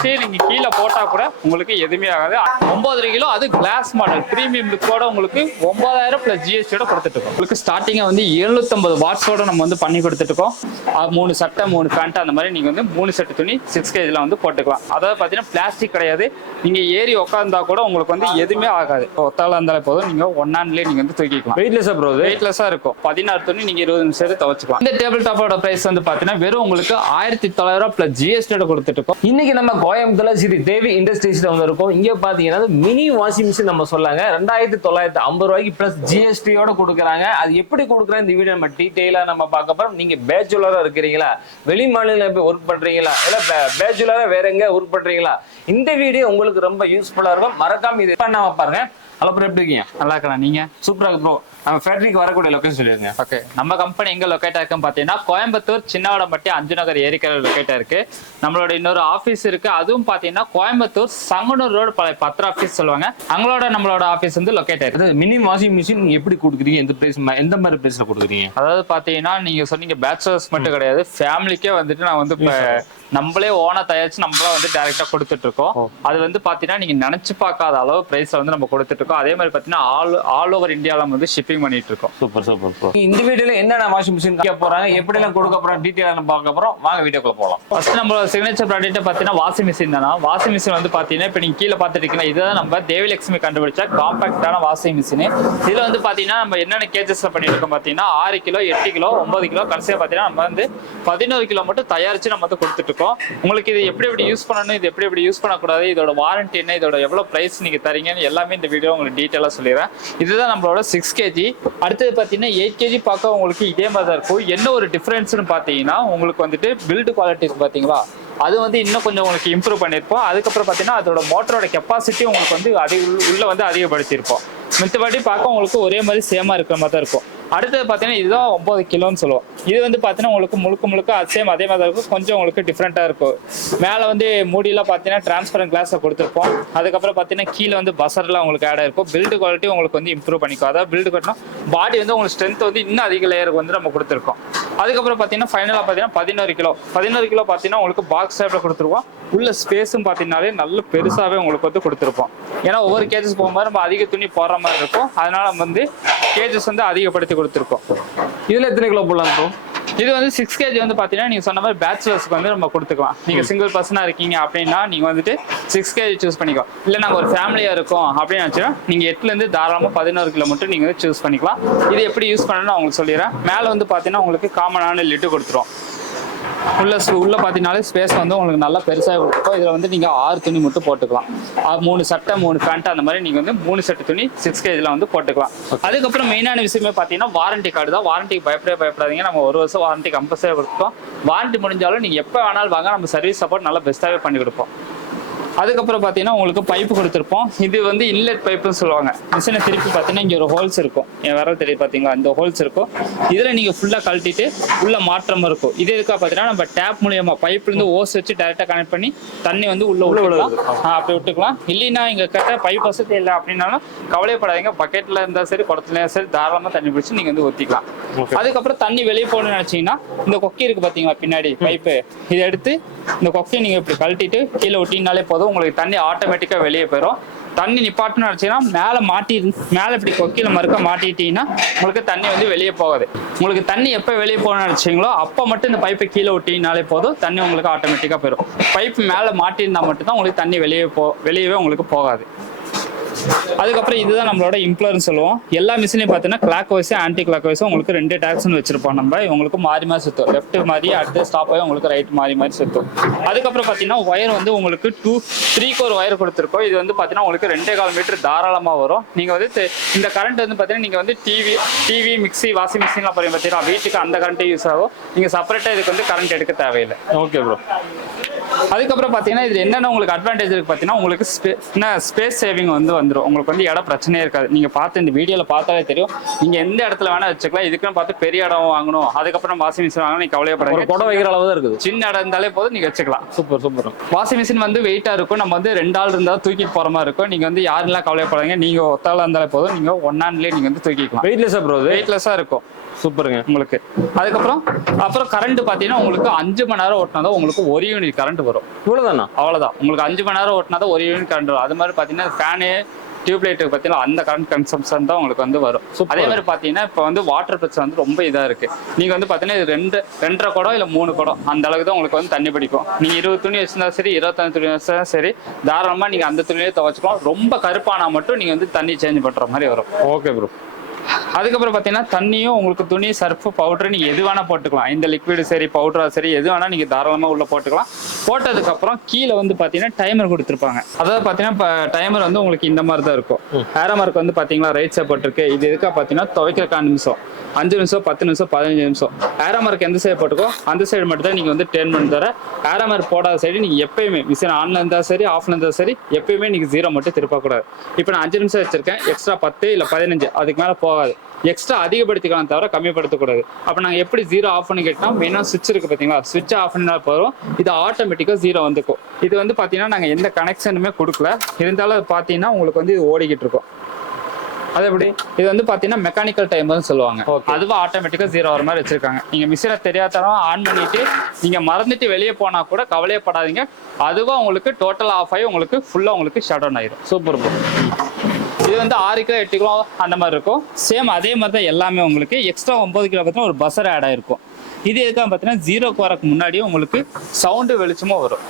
வச்சு நீங்க கீழே போட்டா கூட உங்களுக்கு எதுவுமே ஆகாது. 9.5 கிலோ, அது கிளாஸ் மாடல் பிரீமியம் லுக்கோட உங்களுக்கு 9,000 பிளஸ் ஜிஎஸ்டியோட கொடுத்துட்டு இருக்கோம். உங்களுக்கு ஸ்டார்டிங்கா வந்து 750 வாட்ஸோட நம்ம வந்து பண்ணி கொடுத்துட்டு இருக்கோம். 3 சட்டை 3 பேண்ட் அந்த மாதிரி நீங்க வந்து 3 செட்டு துணி 6 கேஜில வந்து போட்டுக்கலாம். அதாவது பாத்தீங்கன்னா பிளாஸ்டிக் கிடையாது. நீங்க ஏறி உட்கார்ந்தா கூட உங்களுக்கு வந்து எதுவுமே ஆகாது. ஒத்தால இருந்தாலே போதும், நீங்க ஒன் ஹேண்ட்லயே நீங்க வந்து தூக்கிக்கலாம். வெயிட்லெஸ்ஸா ப்ரோ, வெயிட்லெஸ்ஸா இருக்கும். 16 துணி நீங்க 20 நிமிஷம் துவைச்சுக்கலாம். இந்த டேபிள் டாப்போட பிரைஸ் வந்து பாத்தீங்கன்னா வெறும் உங்களுக்கு 1,900 பிளஸ் ஜிஎஸ்டியோட கொடுத்துட்டு இருக்கோம். இன்னைக்கு நம்ம கோயம்புத்தூர்ல ஸ்ரீ தேவி இண்டஸ்ட்ரீஸ்ல வந்து இருக்கோம். இங்க பாத்தீங்கன்னா மினி வாஷிங் மிஷின் நம்ம சொல்லாங்க 2,950 ரூபாய்க்கு பிளஸ் ஜிஎஸ்டியோட கொடுக்குறாங்க. அது எப்படி கொடுக்குறாங்க இந்த வீடியோ நம்ம டீடைலா நம்ம பார்க்க போறோம். நீங்க பேச்சுலரா இருக்கிறீங்களா, வெளி மாநிலம் போய் ஒர்க் பண்றீங்களா, இல்ல பேச்சுலரா வேற எங்க ஒர்க் பண்றீங்களா, இந்த வீடியோ உங்களுக்கு ரொம்ப யூஸ்ஃபுல்லா இருக்கும். மறக்காம இது பண்ணாம பாருங்க. ஹலோ ப்ரோ, எப்படி இருக்கீங்க? நல்லா இருக்கலாம். நீங்க? சூப்பரா இருக்கு ப்ரோ. நம்ம ஃபேக்டரிக்கு வரக்கூடிய லொகேஷன் சொல்லிருங்க. ஓகே, நம்ம கம்பெனி எங்க லொகேட் ஆயிருக்குன்னு பாத்தீங்கன்னா கோயம்புத்தூர் சின்னவடம்பட்டி 5 நகர் ஏரிக்கரை லொகேட் இருக்கு. நம்மளோட இன்னொரு ஆபீஸ் இருக்கு. அதுவும் பாத்தீங்கன்னா கோயம்புத்தூர் சங்கனூர் ரோடு பழைய பத்திர ஆபீஸ் சொல்லுவாங்க. நம்மளோட ஆபீஸ் வந்து லொகேட் ஆயிருக்கு. மினி வாஷிங் மிஷின் எப்படி கொடுக்குறீங்க, எந்த பிரைஸ், எந்த மாதிரி பிரைஸ்ல கொடுக்குறீங்க? அதாவது பாத்தீங்கன்னா நீங்க சொன்னீங்க பேச்சுலர்ஸ் மட்டும் கிடையாது, ஃபேமிலிக்கே வந்துட்டு நான் வந்து நம்மளே ஓனா தயாரிச்சு நம்மளா வந்து டைரக்டா கொடுத்துட்டு இருக்கோம். அது வந்து பாத்தீங்கன்னா நீங்க நினைச்சு பார்க்காத அளவு பிரைஸ் வந்து நம்ம கொடுத்துட்டு இருக்கோம். அதே மாதிரி பாத்தீங்கன்னா ஆல் ஓவர் இந்தியாவில வந்து ஷிப்பிங் பண்ணிட்டு இருக்கோம். Super super bro. இந்த வீடியோல என்னென்ன வாஷிங் மிஷின் போறாங்க, எப்படி எல்லாம் கொடுக்க போறோம், டீடைலா பார்க்க போறோம். வாங்க வீடியோக்குள்ள போலாம். ஃபர்ஸ்ட் நம்மளோட சிக்னேச்சர் ப்ராடக்ட் பாத்தீங்கன்னா வாஷிங் மிஷின் தானா. வாஷிங் மிஷின் வந்து பாத்தீங்கன்னா இப்ப நீங்க கீழே பாத்துட்டு இருக்கீங்க, இதுதான் நம்ம தேவிலட்சுமி கண்டுபிடிச்ச காம்பாக்டான வாஷிங் மிஷின். இதுல வந்து பாத்தீங்கன்னா நம்ம என்னென்ன கேஜஸ்ல பண்ணிட்டு இருக்கோம் பாத்தீங்கன்னா 6 கிலோ, 8 கிலோ, 9 கிலோ, கடைசியா பாத்தீங்கன்னா நம்ம வந்து 11 கிலோ மட்டும் தயாரிச்சு நம்ம வந்து கொடுத்துட்டு இருக்கோம். உங்களுக்கு இது எப்படி யூஸ் பண்ணணும், இது எப்படி யூஸ் பண்ணக்கூடாது, இதோட வாரண்டி என்ன, இதோட எவ்வளவு பிரைஸ் நீங்க தரீங்கன்னு எல்லாமே இந்த வீடியோ உங்களுக்கு டீடைலா சொல்லிடுறேன். இதுதான் நம்மளோட 6 கேஜி. அடுத்தது பாத்தீங்கன்னா 8 கேஜி பார்க்க உங்களுக்கு இதே மாதிரி தான் இருக்கும். என்ன ஒரு டிஃபரன்ஸ்னு பாத்தீங்கன்னா உங்களுக்கு வந்துட்டு பில்டு குவாலிட்டி இருக்கு பாத்தீங்களா, அது வந்து இன்னும் கொஞ்சம் உங்களுக்கு இம்ப்ரூவ் பண்ணியிருப்போம். அதுக்கப்புறம் பார்த்தீங்கன்னா அதோட மோட்டரோட கெப்பாசிட்டி உங்களுக்கு வந்து உள்ள வந்து அதிகப்படுத்தியிருப்போம். மித்தபடி பார்க்க உங்களுக்கு ஒரே மாதிரி சேமா இருக்கிற மாதிரி தான் இருக்கும். அடுத்தது பார்த்தீங்கன்னா இதுதான் 9 கிலோன்னு சொல்லுவோம். இது வந்து பார்த்தீங்கன்னா உங்களுக்கு முழுக்க சேம் அதே மாதிரி இருக்கும். கொஞ்சம் உங்களுக்கு டிஃப்ரெண்ட்டாக இருக்கும். மேலே வந்து மூடியெல்லாம் பார்த்தீங்கன்னா டிரான்ஸ்பரண்ட் கிளாஸில் கொடுத்துருப்போம். அதுக்கப்புறம் பார்த்தீங்கன்னா கீழே வந்து பசர்லாம் உங்களுக்கு ஆட் ஆயிருக்கும். பில்டு குவாலிட்டி உங்களுக்கு வந்து இம்ப்ரூவ் பண்ணிக்கும். அதாவது பில்டு கட்டணும் பாடி வந்து உங்களுக்கு ஸ்ட்ரென்த் வந்து இன்னும் அதிக லேயருக்கு வந்து நம்ம கொடுத்துருக்கோம். அதுக்கப்புறம் பார்த்தீங்கன்னா ஃபைனலாக பார்த்தீங்கன்னா 11 கிலோ பார்த்தீங்கன்னா உங்களுக்கு பாக்ஸ் டைப்பில் கொடுத்துருவோம். உள்ள ஸ்பேஸும் பார்த்தீங்கன்னாலே நல்ல பெருசாகவே உங்களுக்கு வந்து கொடுத்துருப்போம். ஏன்னா ஒவ்வொரு கேஜஸ் போகும்போது நம்ம அதிக துணி போடுற மாதிரி இருக்கும். அதனால நம்ம வந்து கேஜஸ் வந்து அதிகப்படுத்தி கொடுத்துருக்கோம். இதுல எத்தனை கிலோ போடலாம் ப்ரோ? இது வந்து 6 கேஜி வந்து பாத்தீங்கன்னா நீங்க சொன்ன மாதிரி பேச்சுலர்ஸ்க்கு வந்து நம்ம கொடுத்துக்கலாம். நீங்க சிங்கிள் பர்சனா இருக்கீங்க அப்படின்னா நீங்க வந்துட்டு 6 கேஜி சூஸ் பண்ணிக்கோ. இல்ல நாங்க ஒரு ஃபேமிலியா இருக்கோம் அப்படின்னு நினைச்சா நீங்க 8ல இருந்து தாராளமா 11 கிலோ மட்டும் நீங்க சூஸ் பண்ணிக்கலாம். இது எப்படி யூஸ் பண்ணணும்னு உங்களுக்கு சொல்லிடுறேன். மேல வந்து பாத்தீங்கன்னா உங்களுக்கு காமனான லிட்டு கொடுத்துரும். உள்ள பாத்தீங்கன்னாலே ஸ்பேஸ் வந்து உங்களுக்கு நல்லா பெருசாக கொடுத்துருக்கோம். இதுல வந்து நீங்க 6 துணி மட்டும் போட்டுக்கலாம். 3 சட்டை 3 பேண்ட் அந்த மாதிரி நீங்க வந்து 3 செட்டு துணி 6 கேஜில வந்து போட்டுக்கலாம். அதுக்கப்புறம் மெயினான விஷயமே பாத்தீங்கன்னா வாரண்டி கார்டு தான். வாரண்டிக்கு பயப்படாதீங்க. நம்ம 1 வருஷம் வாரண்டி கம்பல்சரி கொடுப்போம். வாரண்டி முடிஞ்சாலும் நீங்க எப்போ வேணாலும் வாங்க, நம்ம சர்வீஸ் சப்போர்ட் நல்லா பெஸ்ட்டாகவே பண்ணி கொடுப்போம். அதுக்கப்புறம் பார்த்தீங்கன்னா உங்களுக்கு பைப்பு கொடுத்துருப்போம். இது வந்து இன்லெட் பைப்புன்னு சொல்லுவாங்க. மிஷினை திருப்பி பார்த்தீங்கன்னா இங்கே ஒரு ஹோல்ஸ் இருக்கும். என் விரல் தெரியுது பார்த்தீங்களா, இந்த ஹோல்ஸ் இருக்கும். இதில் நீங்கள் ஃபுல்லாக கழட்டிட்டு உள்ள மாற்றம் இருக்கும். இது எதுக்காக பார்த்தீங்கன்னா நம்ம டேப் மூலியமா பைப்லேருந்து ஓஸ் வச்சு டேரெக்டாக கனெக்ட் பண்ணி தண்ணி வந்து உள்ள அப்படி விட்டுக்கலாம். இல்லைன்னா இங்கே கட்ட பைப் வசதி இல்லை அப்படின்னாலும் கவலைப்படாதீங்க. பக்கெட்டில் இருந்தால் சரி, குடத்துல சரி, தாராளமாக தண்ணி பிடிச்சி நீங்கள் வந்து ஊற்றிக்கலாம். அதுக்கப்புறம் தண்ணி வெளியே போகணும்னு நினச்சிங்கன்னா இந்த கொக்கி இருக்குது பார்த்தீங்களா பின்னாடி பைப்பு, இதை எடுத்து இந்த கொக்கையை நீங்கள் இப்படி கழட்டிட்டு கீழே ஒட்டினாலே போதும். உங்களுக்கு தண்ணி ஆட்டோமேட்டிக்காக வெளியே போயிடும். தண்ணி நிப்பாட்டுன்னு நினச்சிங்கன்னா மேலே இப்படி கொக்கியில் மறுக்க மாட்டிட்டீங்கன்னா உங்களுக்கு தண்ணி வந்து வெளியே போகாது. உங்களுக்கு தண்ணி எப்போ வெளியே போகணும்னு நினச்சிங்களோ அப்போ மட்டும் இந்த பைப்பை கீழே ஒட்டினாலே போதும், தண்ணி உங்களுக்கு ஆட்டோமேட்டிக்காக போயிடும். பைப் மேலே மாட்டியிருந்தால் மட்டும்தான் உங்களுக்கு தண்ணி வெளியவே உங்களுக்கு போகாது. அதுக்கப்புறம் இதுதான் நம்மளோட இம்ப்ளர்னு சொல்லுவோம். எல்லா மிஷினையும் பார்த்தீங்கன்னா கிளாக் வைஸ் ஆன்டி கிளாக் வைஸும் உங்களுக்கு 2 டேக்ஸ்னு வச்சிருப்போம். நம்ம உங்களுக்கு மாறி சுற்றும். லெஃப்ட் மாதிரி அடுத்து ஸ்டாப் ஆகி உங்களுக்கு ரைட் மாறி சுற்றும். அதுக்கப்புறம் பார்த்தீங்கன்னா ஒயர் வந்து உங்களுக்கு 3 கோர் ஒயர் கொடுத்துருக்கோம். இது வந்து பார்த்தீங்கன்னா உங்களுக்கு 2.25 மீட்டர் தாராளமாக வரும். நீங்கள் வந்து இந்த கரண்ட் வந்து பார்த்தீங்கன்னா நீங்கள் வந்து டிவி மிக்சி வாஷிங் மிஷின்லாம் போய் பார்த்தீங்கன்னா வீட்டுக்கு அந்த கரண்ட்டே யூஸ் ஆகும். நீங்கள் செப்பரேட்டாக இதுக்கு வந்து கரண்ட் எடுக்க தேவையில்லை. Okay bro. அதுக்கப்புறம் பார்த்தீங்கன்னா இது என்னென்ன உங்களுக்கு அட்வான்டேஜ் இருக்கு பார்த்தீங்கன்னா உங்களுக்கு ஸ்பேஸ் சேவிங் வந்து வந்துடும். உங்களுக்கு வந்து இடம் பிரச்சனையே இருக்காது. நீங்கள் பார்த்து இந்த வீடியோவில் பார்த்தாலே தெரியும். நீங்கள் எந்த இடத்துல வேணால் வச்சுக்கலாம். இதுக்குன்னு பார்த்து பெரிய இடம் வாங்கணும், அதுக்கப்புறம் வாஷிங் மிஷின் வாங்கணும், நீங்கள் கவலையப்படாது. கொடை வைக்கிற அளவு தான் இருக்குது. சின்ன இடம் இருந்தாலே போதும், நீங்கள் வச்சுக்கலாம். சூப்பர். வாஷிங் மிஷின் வந்து வெயிட்டாக இருக்கும். நம்ம வந்து 2 ஆள் இருந்தாலும் தூக்கிட்டு போகிற மாதிரி இருக்கும். நீங்கள் வந்து யாரெல்லாம் கவலையப்படாதீங்க. நீங்கள் ஒத்தால இருந்தாலே போதும், நீங்கள் ஒன் ஹேண்ட்லேயே நீங்கள் வந்து தூக்கிக்கலாம். வெயிட்லெஸ்ஸாக ப்ரோ, வெயிட்லெஸ்ஸாக இருக்கும். சூப்பருங்க. உங்களுக்கு. அப்புறம் கரண்ட் பாத்தீங்கன்னா உங்களுக்கு 5 மணி நேரம் ஓட்டினாதான் உங்களுக்கு 1 யூனிட் கரண்ட் வரும். இவ்வளவுதானா? அவ்வளவுதான். உங்களுக்கு 5 மணி நேரம் ஓட்டினாதான் 1 யூனிட் கரண்ட் வரும். அது மாதிரி பாத்தீங்கன்னா ஃபேனு டியூப்லைட்டுக்கு பார்த்தீங்கன்னா அந்த கரண்ட் கன்சம்ஷன் தான் உங்களுக்கு வந்து வரும். அதே மாதிரி பார்த்தீங்கன்னா இப்போ வந்து வாட்டர் பிரச்சனை வந்து ரொம்ப இதாக இருக்கு. நீங்கள் வந்து பார்த்தீங்கன்னா இது 2.5 குடம் இல்லை 3 குடம் அந்த அளவுக்கு தான் உங்களுக்கு வந்து தண்ணி பிடிக்கும். நீங்கள் 20 துணி வச்சிருந்தாலும் சரி, 25 துணி வச்சிருந்தாலும் சரி, தாராளமாக நீங்கள் அந்த துணியிலே துவைச்சிக்கலாம். ரொம்ப கருப்பானா மட்டும் நீங்கள் வந்து தண்ணி சேஞ்ச் பண்ணுற மாதிரி வரும். Okay bro. அதுக்கப்புறம் பார்த்தீங்கன்னா தண்ணியும் உங்களுக்கு துணி, சர்ஃப், பவுடர் நீங்கள் எது வேணால் போட்டுக்கலாம். இந்த லிக்விடு சரி, பவுடரா சரி, எது வேணால் நீங்கள் தாராளமாக உள்ளே போட்டுக்கலாம். போட்டதுக்கப்புறம் கீழே வந்து பார்த்தீங்கன்னா டைமர் கொடுத்துருப்பாங்க. அதாவது பார்த்தீங்கன்னா இப்போ டைமர் வந்து உங்களுக்கு இந்த மாதிரி தான் இருக்கும். ஏரோ மார்க் வந்து பார்த்தீங்கன்னா ரைட் சைட் போட்டிருக்கு. இது எதுக்காக பார்த்தீங்கன்னா துவைக்கிறக்கு 5 நிமிஷம், 5 நிமிஷம், 10 நிமிஷம், 15 நிமிஷம். ஏரோ மார்க் எந்த சைடு போட்டுக்கோ அந்த சைடு மட்டும் தான் நீங்கள் வந்து டேர்ன் பண்ணி தர. ஏரோ மார்க் போடாத சைடு நீங்கள் எப்பயுமே மிஷின் ஆன்ல இருந்தால் சரி, ஆஃப்ல இருந்தால் சரி, எப்பயுமே நீங்கள் 0 மட்டும் திருப்பக்கூடாது. இப்போ நான் 5 நிமிஷம் வச்சிருக்கேன், எக்ஸ்ட்ரா 10 இல்லை 15 அதுக்கு மேலே போகாது. எக்ஸ்ட்ரா அதிகப்படுத்திக்கலாம் தவிர கம்மிப்படுத்தக்கூடாது. அப்போ நாங்கள் எப்படி 0 ஆஃப் பண்ணி கேட்டால் மெயினாக சுவிட்ச் இருக்குது பார்த்தீங்களா, சுவிட்ச் ஆஃப் பண்ணா போகிறோம், இது ஆட்டோமேட்டிக்காக 0 வந்துக்கும். இது வந்து பார்த்தீங்கன்னா நாங்கள் எந்த கனெக்ஷனுமே கொடுக்கல, இருந்தாலும் அது பார்த்தீங்கன்னா உங்களுக்கு வந்து இது ஓடிக்கிட்டு இருக்கும். அது எப்படி இது வந்து பார்த்தீங்கன்னா மெக்கானிக்கல் டைமர்னு சொல்லுவாங்க. அதுவும் ஆட்டோமேட்டிக்காக 0 வர மாதிரி வச்சிருக்காங்க. நீங்கள் மிஷினை தெரியாதவங்க ஆன் பண்ணிட்டு நீங்கள் மறந்துட்டு வெளியே போனால் கூட கவலையப்படாதீங்க, அதுவும் உங்களுக்கு டோட்டல் ஆஃப் ஆகி உங்களுக்கு ஃபுல்லாக உங்களுக்கு ஷட் டவுன் ஆயிடும். Super bro. இது வந்து 6 கிலோ 8 கிலோ அந்த மாதிரி இருக்கும். சேம் அதே மாதிரி தான் எல்லாமே. உங்களுக்கு எக்ஸ்ட்ரா 9 கிலோ பார்த்தீங்கன்னா ஒரு பஸர் ஆட் ஆயிருக்கும். இது எதுக்காக பார்த்தீங்கன்னா 0க்கு வரக்கு முன்னாடியே உங்களுக்கு சவுண்டு வெளிச்சமும் வரும்.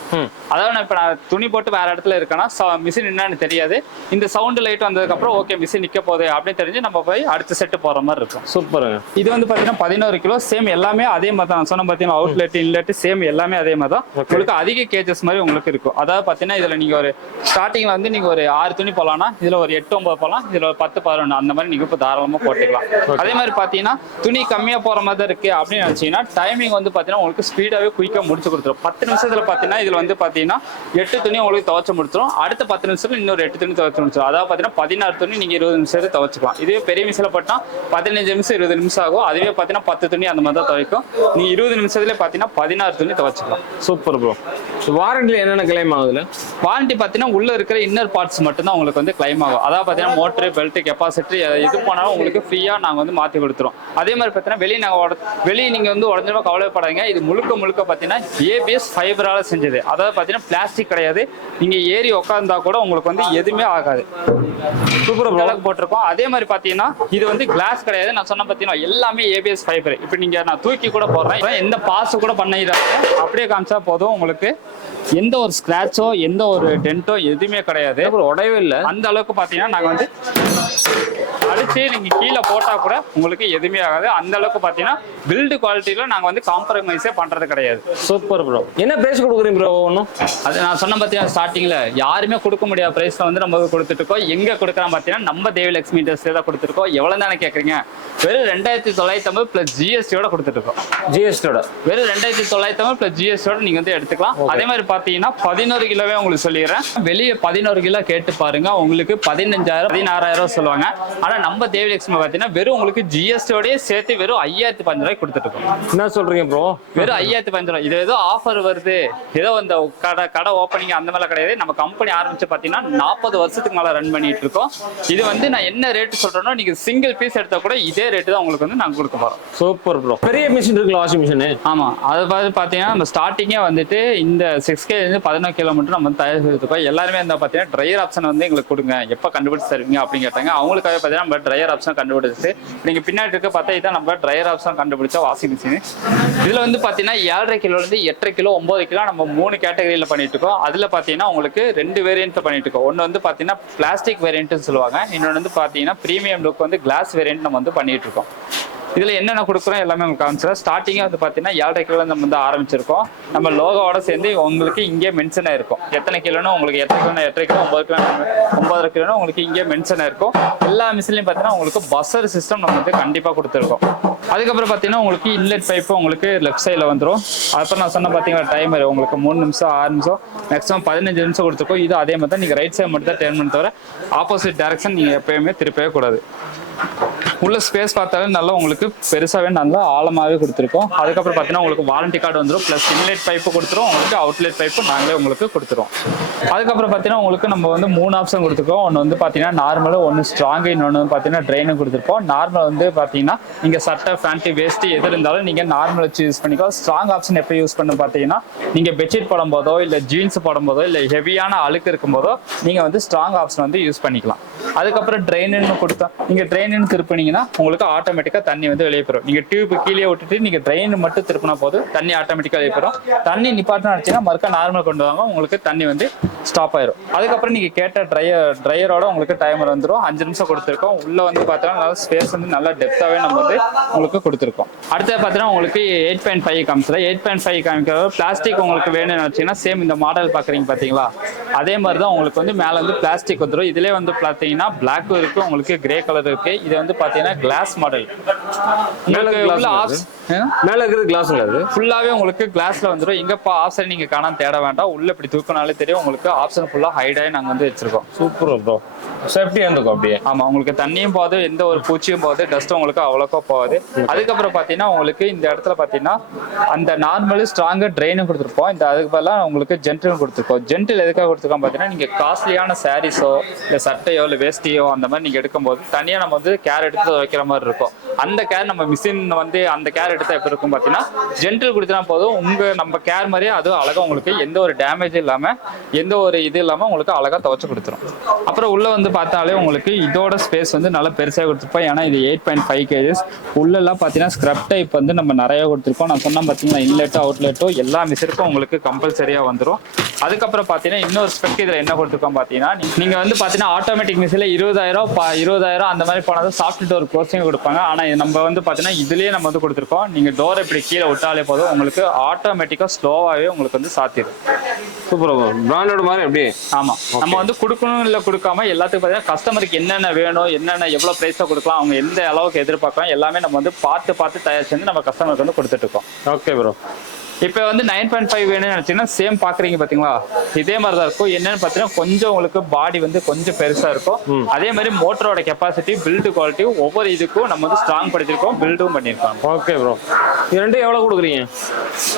அதாவது நான் இப்போ நான் துணி போட்டு வேற இடத்துல இருக்கேன்னா மிஷின் என்னன்னு தெரியாது, இந்த சவுண்டு லைட் வந்ததுக்கப்புறம் ஓகே மிஷின் நிற்க போகுது அப்படின்னு தெரிஞ்சு நம்ம போய் அடுத்த செட்டு போகிற மாதிரி இருக்கும். சூப்பருங்க. இது வந்து பார்த்தீங்கன்னா 11 கிலோ. சேம் எல்லாமே அதே மாதிரி தான். சொன்ன பார்த்தீங்கன்னா அவுட்லெட் இன்லெட் சேம் எல்லாமே அதே மாதிரி தான். உங்களுக்கு அதிக கேஜஸ் மாதிரி உங்களுக்கு இருக்கும். அதாவது பார்த்தீங்கன்னா இதில் நீங்கள் ஒரு ஸ்டார்டிங்கில் வந்து நீங்கள் ஒரு 6 துணி போகலான்னா இதில் ஒரு 8 9 போகலாம், இதில் ஒரு 10 11 அந்த மாதிரி நீங்கள் இப்போ தாராளமாக போட்டுக்கலாம். அதே மாதிரி பார்த்தீங்கன்னா துணி கம்மியாக போகிற மாதிரி தான் இருக்குது அப்படின்னு நினச்சிங்கன்னா டைமிங் வந்து பார்த்தீங்கன்னா உங்களுக்கு ஸ்பீடாகவே குயிக்காக முடிச்சு கொடுத்துரும். 10 நிமிஷத்தில் பார்த்தீங்கன்னா இதில் வந்து பார்த்தீங்கன்னா 8 துணி உங்களுக்கு துவைச்சு முடிச்சிடும். அடுத்த 10 நிமிஷத்துல இன்னொரு 8 துணி துவைச்சு முடிச்சிடும். அதாவது பார்த்தீங்கன்னா 16 துணி நீங்கள் 20 நிமிஷத்துல துவைச்சிக்கலாம். இதுவே பெரிய மிஷினில் போட்டால் 15 நிமிஷம் 20 நிமிஷம் ஆகும். அதுவே பார்த்தீங்கன்னா 10 துணி அந்த மாதிரி தான் துவைக்கும். நீங்கள் 20 நிமிஷத்துல பார்த்தீங்கன்னா 16 துணி துவைச்சிக்கலாம். Super bro. வாரண்டியில் என்னென்ன கிளைம் ஆகுதுல? வாரண்டி பார்த்தீங்கன்னா உள்ள இருக்கிற இன்னர் பார்ட்ஸ் மட்டும்தான் உங்களுக்கு வந்து கிளைம் ஆகும். அதாவது பார்த்தீங்கன்னா மோட்டரு, பெல்ட், கெப்பாசிட்டி எது போனாலும் உங்களுக்கு ஃப்ரீயாக நாங்கள் வந்து மாற்றி கொடுத்துருவோம். அதே மாதிரி பார்த்தீங்கன்னா வெளியே நீங்கள் வந்து உடஞ்சிருமா கவலைப்படாதீங்க. இது முழுக்க பார்த்தீங்கன்னா ஏபிஎஸ் ஃபைபரால செஞ்சது. அதாவது பார்த்தீங்கன்னா பிளாஸ்டிக் கிடையாது. நீங்கள் ஏறி உட்காந்தா கூட உங்களுக்கு வந்து எதுவுமே ஆகாது. சூப்பர் ப்ராடக்ட் போட்டிருக்கோம். அதே மாதிரி பார்த்தீங்கன்னா இது வந்து கிளாஸ் கிடையாது. நான் சொன்ன பார்த்தீங்கன்னா எல்லாமே ஏபிஎஸ் ஃபைபர். இப்போ நீங்கள் நான் தூக்கி கூட போடுறேன், எந்த பாஸ் கூட பண்ணிடுறாங்க, அப்படியே காமிச்சா போதும். உங்களுக்கு எந்த ஒரு ஸ்கிராச்சோ எந்த ஒரு டென்ட்டோ எதுவுமே கிடையாது, உடையவே இல்லை. அந்த அளவுக்கு பார்த்தீங்கன்னா நாங்கள் வந்து அடிச்சு நீங்கள் கீழே போட்டால் கூட உங்களுக்கு எதுவுமே ஆகாது. அந்த அளவுக்கு பார்த்தீங்கன்னா பில்டு குவாலிட்டியில் நாங்கள் வந்து காம்ப்ரமைஸே பண்ணுறது கிடையாது. Super bro. என்ன பிரைஸ் கொடுக்குறீங்க ப்ரோ? ஒன்றும் அது நான் சொன்ன பார்த்தீங்கன்னா ஸ்டார்டிங்கில் யாருமே கொடுக்க முடியாத ப்ரைஸில் வந்து நம்ம கொடுத்துட்டு இருக்கோம். எங்கே கொடுக்குறோம் பார்த்தீங்கன்னா நம்ம தேவி லட்சுமி இண்டஸ்ட்ரியில் தான் கொடுத்துருக்கோம். எவ்வளோ தானே கேட்குறீங்க? வெறும் 2950 ப்ளஸ் ஜிஎஸ்டியோட கொடுத்துருக்கோம். ஜிஎஸ்டியோட வெறும் 2950 ப்ளஸ் ஜிஎஸ்டியோட நீங்கள் வந்து எடுத்துக்கலாம். அதே மாதிரி பார்த்தீங்கன்னா 11 கிலோவே உங்களுக்கு சொல்லிடுறேன். வெளியே 11 கிலோ கேட்டு பாருங்க, உங்களுக்கு 15,000 16,000 சொல்லுவாங்க. ஆனால் நம்ம தேவி லட்சுமி பார்த்தீங்கன்னா வெறும் உங்களுக்கு ஜிஎஸ்டியோடய சேர்த்து வெறும் 5,500 ரூபாய்க்கு கொடுத்துட்டு இருக்கோம். என்ன சொல்றீங்க ப்ரோ? வெறும் 5,500 ரூபாய். இது ஏதோ ஆஃபர் வருது, ஏதோ இந்த கடை ஓப்பனிங் அந்த மாதிரி கிடையாது. நம்ம கம்பெனி ஆரம்பிச்சு பார்த்தீங்கன்னா 40 வருஷத்துக்கு மேலே ரன் பண்ணிட்டு இருக்கோம். இது வந்து நான் என்ன ரேட்டு சொல்றேன்னா நீங்க சிங்கிள் பீஸ் எடுத்தா கூட இதே ரேட்டு தான் உங்களுக்கு வந்து நாங்கள் கொடுக்க போறோம். Super bro. பெரிய மிஷின் இருக்குல்ல, வாஷிங் மிஷின்? ஆமா, அது பார்த்து பார்த்தீங்கன்னா நம்ம ஸ்டார்டிங்கே வந்துட்டு இந்த 6K 11 கிலோ மட்டும் நம்ம தயார் செய்திருக்கோம். எல்லாருமே வந்து பார்த்தீங்கன்னா ட்ரையர் ஆப்ஷன் வந்து எங்களுக்கு கொடுங்க, எப்போ கண்டுபிடிச்சு தருவீங்க அப்படின்னு கேட்டாங்க. அவங்களுக்காக பார்த்தீங்கன்னா நம்ம ட்ரையர் ஆப்ஷன் கண்டுபிடிச்சு நீங்க பின்னாடி இருக்க பார்த்தா இதான் நம்ம ட்ரையர் ஆப்ஷன் கண்டுபிடிச்ச வாஷிங் மிஷின். இதுல வந்து பார்த்தீங்கன்னா 7.5 கிலோலேருந்து 8.5 கிலோ 9 கிலோ நம்ம 3 கேட்டகரியில் பண்ணிட்டு இருக்கோம். அதுல பார்த்தீங்கன்னா உங்களுக்கு 2 வேரியன்ட் பண்ணிட்டு இருக்கோம். ஒன்று வந்து பார்த்தீங்கன்னா பிளாஸ்டிக் வேரியன்ட்னு சொல்லுவாங்க, இன்னொன்று வந்து பார்த்தீங்கன்னா ப்ரீமியம் லுக் வந்து கிளாஸ் வேரியன்ட் நம்ம வந்து பண்ணிட்டு இருக்கோம். இதில் என்னென்ன கொடுக்குறோம் எல்லாமே உங்களுக்கு காமிச்சிடும். ஸ்டார்டிங்காக வந்து பார்த்தீங்கன்னா 7.5 கிலோ நம்ம வந்து ஆரம்பிச்சிருக்கோம். நம்ம லோகோவோட சேர்ந்து உங்களுக்கு இங்கே மென்ஷன் ஆயிருக்கும் எத்தனை கிலோன்னு. உங்களுக்கு 8 கிலோனா 8 கிலோ, 9 கிலோ 9.5 கிலோன்னு உங்களுக்கு இங்கே மென்ஷன் ஆயிருக்கும். எல்லா மிஷின்லையும் பார்த்தீங்கன்னா உங்களுக்கு பஸ்ஸர் சிஸ்டம் நம்ம வந்து கண்டிப்பாக கொடுத்துருக்கோம். அதுக்கப்புறம் பார்த்தீங்கன்னா உங்களுக்கு இன்லெட் பைப்பு உங்களுக்கு லெஃப்ட் சைடில் வந்துடும். அப்புறம் நான் சொன்ன பார்த்தீங்கன்னா டைமர் உங்களுக்கு 3 நிமிஷம் 6 நிமிஷம் மேக்ஸிமம் 15 நிமிஷம் கொடுத்துருக்கோம். இது அதே மாதிரி தான். நீங்கள் ரைட் சைடு மட்டும் தான் டேர்ன் பண்ணி தவிர ஆப்போசிட் டைரக்ஷன் நீங்கள் எப்பயுமே திருப்பவே கூடாது. உள்ள ஸ்பேஸ் பார்த்தாலே நல்லா உங்களுக்கு பெருசாகவே நல்லா ஆழமாகவே கொடுத்துருக்கோம். அதுக்கப்புறம் பார்த்தீங்கன்னா உங்களுக்கு வாரண்டி கார்டு வந்துடும், ப்ளஸ் இன்லெட் பைப்பு கொடுத்துரும், உங்களுக்கு அவுட்லெட் பைப்பு நாங்களே உங்களுக்கு கொடுத்துருவோம். அதுக்கப்புறம் பார்த்தீங்கன்னா உங்களுக்கு நம்ம வந்து 3 ஆப்ஷன் கொடுத்துருக்கோம். ஒன்று வந்து பார்த்தீங்கன்னா நார்மலு, ஒன்று ஸ்ட்ராங்கு, இன்னொன்று வந்து பார்த்தீங்கன்னா ட்ரெயினும் கொடுத்துருப்போம். நார்மல் வந்து பார்த்தீங்கன்னா நீங்கள் சட்டை பேண்ட்டு வேஸ்ட்டு எது இருந்தாலும் நீங்கள் நார்மல் வச்சு யூஸ் பண்ணிக்கலாம். ஸ்ட்ராங் ஆப்ஷன் எப்படி யூஸ் பண்ணு பார்த்தீங்கன்னா நீங்கள் பெட்ஷீட் போடும் போதோ இல்லை ஜீன்ஸ் போடும் போதோ இல்லை ஹெவியான அழுக்கு இருக்கும் போதோ நீங்கள் வந்து ஸ்ட்ராங் ஆப்ஷன் வந்து யூஸ் பண்ணிக்கலாம். அதுக்கப்புறம் ட்ரெயின்னு கொடுத்தா நீங்கள் ட்ரெயின்னு திருப்பினீங்கன்னா உங்களுக்கு ஆட்டோமேட்டிக்காக தண்ணி வந்து வெளியே போயிடும். நீங்கள் டியூப் கீழே விட்டுட்டு நீங்கள் ட்ரெயின் மட்டும் திருப்பினா போதும் தண்ணி ஆட்டோமேட்டிக்காக வெளியே போயிடும். தண்ணி நிப்பாட்டினா நினச்சிங்கன்னா மறுக்க நார்மல் கொண்டு வாங்க, உங்களுக்கு தண்ணி வந்து ஸ்டாப் ஆயிரும். அதுக்கப்புறம் நீங்கள் கேட்ட ட்ரையரோட உங்களுக்கு டைமர் வந்துடும். 5 நிமிஷம் கொடுத்துருக்கோம். உள்ள வந்து பார்த்தீங்கன்னா நல்லா ஸ்பேஸ் வந்து நல்லா டெப்த்தாகவே நம்ம வந்து உங்களுக்கு கொடுத்துருக்கோம். அடுத்தது பார்த்தீங்கன்னா உங்களுக்கு 8.5 காமிச்சில் 8.5 காமிக்கிறது பிளாஸ்டிக் உங்களுக்கு வேணும்னு நினச்சிங்கன்னா சேம் இந்த மாடல் பார்க்குறீங்க பார்த்தீங்களா, அதே மாதிரி தான் உங்களுக்கு வந்து மேலே வந்து பிளாஸ்டிக் வந்துடும். இதிலே வந்து பார்த்தீங்கன்னா பிளாக்கும் இருக்குது, உங்களுக்கு கிரே கலர் இருக்குது. இது வந்து பார்த்தீங்கன்னா கிளாஸ் மாடல். மேல இருக்கிறது கிளாஸ்ல அது ஃபுல்லாவே உங்களுக்கு கிளாஸ்ல வந்துடும். எங்கப்பா ஆப்ஷன் நீங்க காணாம தேட வேண்டாம், உள்ள இப்படி தூக்கினாலே தெரியும் உங்களுக்கு ஆப்ஷன் ஃபுல்லா ஹைடாகி நாங்க வந்து வச்சிருக்கோம். சூப்பர் ப்ரோ, சேஃப்டியா இருந்துக்கும் அப்படியே. ஆமா, உங்களுக்கு தண்ணியும் போகாது, எந்த ஒரு பூச்சியும் போகாது, டஸ்ட்டும் உங்களுக்கு அவ்வளோக்கா போகாது. அதுக்கப்புறம் பாத்தீங்கன்னா உங்களுக்கு இந்த இடத்துல பாத்தீங்கன்னா அந்த நார்மல் ஸ்ட்ராங்கு ட்ரெயினும் கொடுத்துருப்போம். இந்த அதுக்கு பதிலாக உங்களுக்கு ஜென்டிலும் கொடுத்துருக்கோம். ஜென்டில் எதுக்காக கொடுத்துருக்கோம் பாத்தீங்கன்னா நீங்க காஸ்ட்லியான சாரீஸோ இல்லை சட்டையோ இல்லை வேஸ்டியோ அந்த மாதிரி நீங்க எடுக்கும்போது தனியா நம்ம வந்து கேர் எடுத்து வைக்கிற மாதிரி இருக்கும். அந்த கேர் நம்ம மிஷின் வந்து அந்த கேர் எடுத்தா எப்படி இருக்கும் பாத்தீங்கன்னா ஜென்டில் கொடுத்தா போதும், நம்ம கேர் மாதிரியே அது அழகா உங்களுக்கு எந்த ஒரு டேமேஜ் இல்லாம எந்த ஒரு இது இல்லாம உங்களுக்கு அழகா துவைச்சு கொடுத்துரும். அப்புறம் உள்ள வந்து பார்த்தாலே உங்களுக்கு இதோட ஸ்பேஸ் வந்து நல்லா பெருசாக கொடுத்துருப்போம். ஏன்னா இது 8.5 kgs. உள்ளெல்லாம் பார்த்தீங்கன்னா ஸ்க்ரப் டைப் வந்து நம்ம நிறைய கொடுத்துருக்கோம். நான் சொன்னால் பார்த்தீங்கன்னா இன்லெட்டோ அவுட்லெட்டோ எல்லா மிஷினுக்கும் உங்களுக்கு கம்பல்சரியாக வந்துடும். அதுக்கப்புறம் பார்த்தீங்கன்னா இன்னொரு ஸ்பெக் இதில் என்ன கொடுத்துருக்கோம் பார்த்தீங்கன்னா நீங்கள் வந்து பார்த்தீங்கன்னா ஆட்டோமேட்டிக் மிஷினில் 20,000 அந்த மாதிரி போனது சாஃப்ட் டோர் க்ளோசிங் கொடுப்பாங்க. ஆனால் நம்ம வந்து பார்த்தீங்கன்னா இதுலேயே நம்ம வந்து கொடுத்துருக்கோம். நீங்கள் டோரை இப்படி கீழே விட்டாலே போதும் உங்களுக்கு ஆட்டோமேட்டிக்காக ஸ்லோவாகவே உங்களுக்கு வந்து சாத்திடும். சூப்பர் பிராண்டட் மாதிரி எப்படி. ஆமா, நம்ம வந்து கொடுக்கணும் இல்லை கொடுக்காம எல்லாத்துக்கும் பார்த்தீங்கன்னா கஸ்டமருக்கு என்னென்ன வேணும், என்னென்ன எவ்வளோ ப்ரைஸாக கொடுக்கலாம், அவங்க எந்த அளவுக்கு எதிர்பார்க்கலாம் எல்லாமே நம்ம வந்து பார்த்து தயார் செஞ்சு நம்ம கஸ்டமருக்கு வந்து கொடுத்துட்டு இருக்கோம். Okay bro. இப்போ வந்து 9.5 வேணும்னு நினச்சிங்கன்னா சேம் பார்க்குறீங்க பார்த்தீங்களா, இதே மாதிரி தான் இருக்கும். என்னன்னு பார்த்தீங்கன்னா கொஞ்சம் உங்களுக்கு பாடி வந்து கொஞ்சம் பெருசாக இருக்கும். அதே மாதிரி மோட்டரோட கெப்பாசிட்டி, பில்டு குவாலிட்டி ஒவ்வொரு இதுக்கும் நம்ம வந்து ஸ்ட்ராங் படுத்திருக்கோம், பில்டும் பண்ணியிருக்கோம். Okay bro. இது ரெண்டும் எவ்வளோ கொடுக்குறீங்க?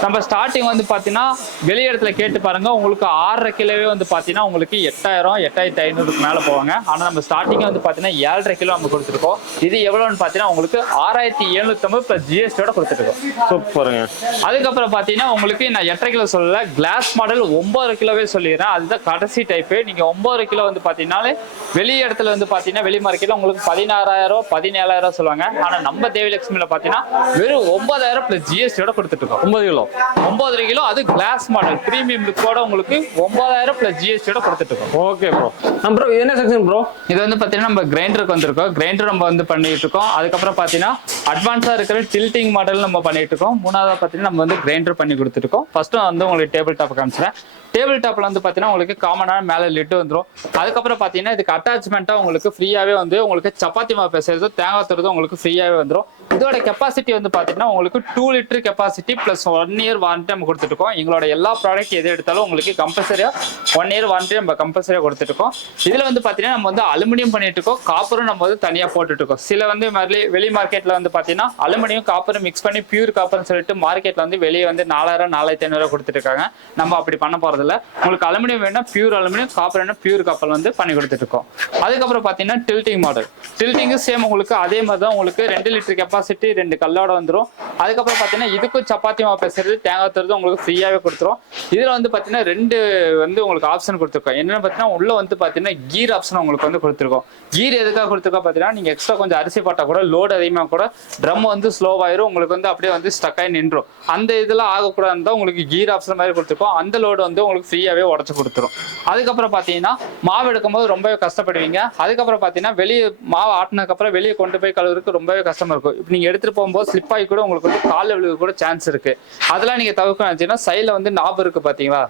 நம்ம ஸ்டார்டிங் வந்து பார்த்தீங்கன்னா வெளி இடத்துல கேட்டு பாருங்க, உங்களுக்கு 6.5 கிலோவே வந்து பார்த்தீங்கன்னா உங்களுக்கு 8,000 8,500க்கு மேலே போவாங்க. ஆனால் நம்ம ஸ்டார்டிங்கே வந்து பார்த்தீங்கன்னா 7.5 கிலோ நம்ம கொடுத்துருக்கோம். இது எவ்வளோன்னு பார்த்தீங்கன்னா உங்களுக்கு 6,750 + GST கொடுத்துருக்கோம். சூப்பருங்க. அதுக்கப்புறம் பார்த்தீங்கன்னா உங்களுக்கு நான் 8.5 கிலோ சொல்லல, கிளாஸ் மாடல் 9 கிலோவே சொல்லிடுறேன். அதுதான் கடைசி டைப்பு. நீங்கள் 9 கிலோ வந்து பார்த்தீங்கன்னாலே வெளி இடத்துல வந்து பார்த்தீங்கன்னா வெளி மார்க்கெட்டில் உங்களுக்கு 16,000 17,000 சொல்லுவாங்க. ஆனால் நம்ம தேவிலட்சுமியில் பார்த்தீங்கன்னா வெறும் 9,000 + GST கொடுத்துட்டு இருக்கோம். 9 கிலோ அது கிளாஸ் மாடல் பிரீமியம் லுக்கோட உங்களுக்கு 9,000 + GST கொடுத்துட்டு இருக்கோம். Okay bro. ப்ரோ இது என்ன செக்ஷன் ப்ரோ? இது வந்து பார்த்தீங்கன்னா நம்ம கிரைண்டருக்கு வந்திருக்கோம். கிரைண்டர் நம்ம வந்து பண்ணிட்டு இருக்கோம். அதுக்கப்புறம் பார்த்தீங்கன்னா அட்வான்ஸாக இருக்கிற டில்டிங் மாடல் நம்ம பண்ணிட்டு இருக்கோம். மூணாவது பார்த்தீங்கன்னா நம்ம வந்து கிரைண்டர் பண்ணி கொடுத்துருக்கோம். ஃபர்ஸ்ட் வந்து உங்களுக்கு டேபிள் டாப் காமிச்சிட்டேன். டேபிள் டாப்ல வந்து பார்த்தீங்கன்னா உங்களுக்கு காமனான மேலே லிட்டு வந்துடும். அதுக்கப்புறம் பார்த்தீங்கன்னா இதுக்கு அட்டாச்மெண்ட்டாக உங்களுக்கு ஃப்ரீயாகவே வந்து உங்களுக்கு சப்பாத்தி மாவு பேசுறது தேங்காய் தருது உங்களுக்கு ஃப்ரீயாகவே வந்துடும். இதோட கெப்பாசிட்டி வந்து பார்த்தீங்கன்னா உங்களுக்கு 2 litre capacity plus 1 year warranty நம்ம கொடுத்துருக்கோம். எங்களோட எல்லா ப்ராடக்ட் எது எடுத்தாலும் உங்களுக்கு கம்பல்சரியாக 1 இயர் வாரண்டி நம்ம கம்பல்சரியாக கொடுத்துருக்கோம். இதில் வந்து பார்த்தீங்கன்னா நம்ம வந்து அலுமினியம் பண்ணிட்டு இருக்கோம், காப்பரும் நம்ம வந்து தனியாக போட்டுட்டு இருக்கோம். சில வந்து வெளி மார்க்கெட்டில் வந்து பார்த்தீங்கன்னா அலுமினியம் காப்பரும் மிக்ஸ் பண்ணி பியூர் காப்பர்னு சொல்லிட்டு மார்க்கெட்டில் வந்து வெளியே வந்து 4,000 4,500 கொடுத்துட்டு இருக்காங்க. நம்ம அப்படி பண்ண போகிறதில்ல. உங்களுக்கு அலுமினியம் வேணா பியூர் அலுமினியம், காப்பர் வேணா பியூர் காப்பர் வந்து பண்ணி கொடுத்துட்டு இருக்கோம். அதுக்கப்புறம் பார்த்தீங்கன்னா டில்டிங் மாடல். டில்டிங்கு சேம் உங்களுக்கு அதே மாதிரி தான் உங்களுக்கு 2 லிட்டர் கெப்பாசிட்டி 2 கல்லோட வந்துடும். அதுக்கப்புறம் பார்த்தீங்கன்னா இதுக்கும் சப்பாத்தி மாவு பேசுறது தேங்காய் தருது உங்களுக்கு ஃப்ரீயாகவே கொடுத்துரும். இதில் வந்து பார்த்தீங்கன்னா 2 வந்து உங்களுக்கு ஆப்ஷன் கொடுத்துருக்கோம். என்னென்னு பார்த்தீங்கன்னா உள்ள வந்து பார்த்தீங்கன்னா கீர் ஆப்ஷன் உங்களுக்கு வந்து கொடுத்துருக்கோம். கீர் எதுக்காக கொடுத்துருக்கோம் பார்த்தீங்கன்னா நீங்கள் எக்ஸ்ட்ரா கொஞ்சம் அரிசி போட்டால் கூட லோடு அதிகமாக கூட ட்ரம் வந்து ஸ்லோவாயிரும், உங்களுக்கு வந்து அப்படியே வந்து ஸ்டக் ஆகி நின்றும். அந்த இதெல்லாம் ஆகக்கூடாதுன்னு தான் உங்களுக்கு கீர் ஆப்ஷன் மாதிரி கொடுத்துருக்கோம். அந்த லோடு வந்து உங்களுக்கு ஃப்ரீயாகவே உடச்சு கொடுத்துரும். அதுக்கப்புறம் பார்த்தீங்கன்னா மாவு எடுக்கும்போது ரொம்பவே கஷ்டப்படுவீங்க. அதுக்கப்புறம் பார்த்தீங்கன்னா வெளியே மாவு ஆட்டினதுக்கப்புறம் வெளியே கொண்டு போய் கழுவுறதுக்கு ரொம்பவே கஷ்டமாக இருக்கும். இப்போ நீங்கள் எடுத்துகிட்டு போகும்போது ஸ்லிப் ஆகி கூட உங்களுக்கு வந்து காலில் விழுக கூட சான்ஸ் இருக்குது. அதெல்லாம் நீங்கள் தவிர்க்கணும். சைடில் வந்து நாப் இருக்குது பார்த்தீங்களா,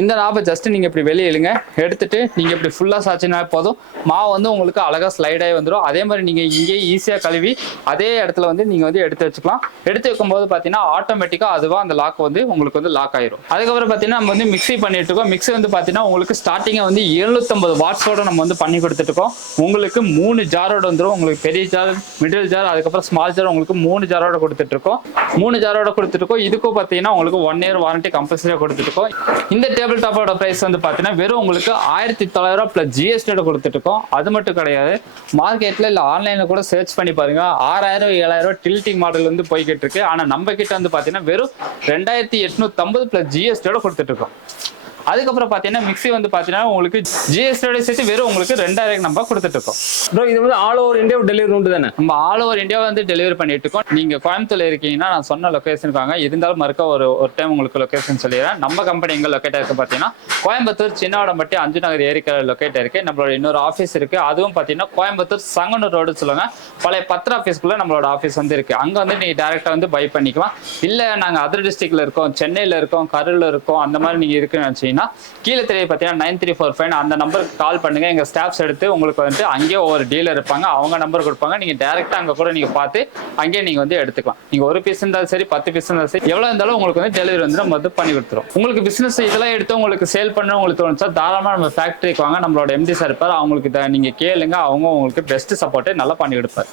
இந்த நாபை ஜஸ்ட் நீங்க இப்படி வெளியே இழுங்க, எடுத்துட்டு நீங்க இப்படி ஃபுல்லா சாச்சினா போதும். மாவு வந்து உங்களுக்கு அழகா ஸ்லைட் ஆகி வந்துடும். அதே மாதிரி நீங்க இங்கே ஈஸியா கழுவி அதே இடத்துல வந்து நீங்க வந்து எடுத்து வச்சுக்கலாம். எடுத்து வைக்கும்போது பாத்தீங்கன்னா ஆட்டோமேட்டிக்கா அதுவா அந்த லாக் வந்து உங்களுக்கு வந்து லாக் ஆயிரும். அதுக்கப்புறம் பாத்தீங்கன்னா நம்ம வந்து மிக்ஸி பண்ணிட்டு இருக்கோம். மிக்ஸி வந்து பாத்தீங்கன்னா உங்களுக்கு ஸ்டார்டிங்கா வந்து 750 வாட்ஸோட நம்ம வந்து பண்ணி கொடுத்துட்டு இருக்கோம். உங்களுக்கு 3 ஜாரோட வந்துடும். உங்களுக்கு பெரிய ஜார், மிடில் ஜார், அதுக்கப்புறம் ஸ்மால் ஜார், உங்களுக்கு 3 ஜாரோட கொடுத்துட்டு இருக்கோம். 3 ஜாரோட கொடுத்துட்டு இருக்கோம். இதுக்கும் பாத்தீங்கன்னா உங்களுக்கு 1 இயர் வாரண்டி கம்பல்சரியா கொடுத்துட்டு இருக்கோம். இந்த டேபிள் டாப்போட பிரைஸ் வந்து பாத்தீங்கன்னா வெறும் உங்களுக்கு 1900 பிளஸ் ஜிஎஸ்டியோட கொடுத்துட்டு இருக்கோம். அது மட்டும் கிடையாது, மார்க்கெட்ல இல்ல ஆன்லைன்ல கூட சர்ச் பண்ணி பாருங்க, 6000 7000 டில்டிங் மாடல் வந்து போய்கிட்டு இருக்கு. ஆனா நம்ம கிட்ட வந்து பாத்தீங்கன்னா வெறும் 2850 பிளஸ் ஜிஎஸ்டியோட கொடுத்துட்டு இருக்கோம். அதுக்கப்புறம் பாத்தீங்கன்னா மிக்ஸி வந்து பாத்தீங்கன்னா உங்களுக்கு ஜிஎஸ்டியோட சேர்த்து வெறும் உங்களுக்கு 2000 நம்ம கொடுத்துட்டு இருக்கோம். ப்ரோ இது வந்து ஆல் ஓவர் இந்தியா டெலிவரி உண்டு தானே? நம்ம ஆல் ஓவர் இந்தியா வந்து டெலிவரி பண்ணிட்டு இருக்கோம். நீங்க கோயம்புத்தூர்ல இருக்கீங்கன்னா நான் சொன்ன லொகேஷன் வாங்க. இருந்தாலும் மறுக்க ஒரு டைம் உங்களுக்கு லொகேஷன் சொல்லிடுறேன். நம்ம கம்பெனி எங்க லொகேட் இருக்கு பாத்தீங்கன்னா கோயம்புத்தூர் சின்னவடம்பட்டி 5 நகர் ஏரிக்கா லொகேட் இருக்கு. நம்மளோட இன்னொரு ஆஃபீஸ் இருக்கு. அதுவும் பாத்தீங்கன்னா கோயம்புத்தூர் சங்கனூர் ரோடு சொல்லுவாங்க, பழைய பத்திர ஆஃபீஸ்க்குள்ள நம்மளோட ஆஃபீஸ் வந்து இருக்கு. அங்க வந்து நீங்க டைரக்டா வந்து பை பண்ணிக்கலாம். இல்ல நாங்க அதர் டிஸ்ட்ரிக்ட்ல இருக்கோம், சென்னையில இருக்கோம், கரூர்ல இருக்கோம், அந்த மாதிரி நீங்க இருக்குன்னு நினைச்சீங்கன்னா கீழே தெரிய பார்த்தீங்கன்னா 9345 அந்த நம்பருக்கு கால் பண்ணுங்க. எங்க ஸ்டாஃப்ஸ் எடுத்து உங்களுக்கு வந்துட்டு அங்கேயே ஒரு டீலர் இருப்பாங்க, அவங்க நம்பர் கொடுப்பாங்க. நீங்க டைரக்டா அங்க கூட நீங்க பார்த்து அங்கேயே நீங்க வந்து எடுத்துக்கலாம். நீங்க ஒரு பீஸ் இருந்தாலும் சரி, 10 பீஸ் இருந்தாலும் சரி, எவ்வளவு இருந்தாலும் உங்களுக்கு வந்து டெலிவரி வந்து நம்ம வந்து பண்ணி கொடுத்துரும். உங்களுக்கு பிசினஸ் இதெல்லாம் எடுத்து உங்களுக்கு சேல் பண்ண உங்களுக்கு தோணுச்சா தாராளமா நம்ம ஃபேக்டரிக்கு வாங்க. நம்மளோட எம்டி சார் இருப்பார், அவங்களுக்கு நீங்க கேளுங்க, அவங்க உங்களுக்கு பெஸ்ட் சப்போர்ட்டை நல்லா பண்ணி கொடுப்பாரு.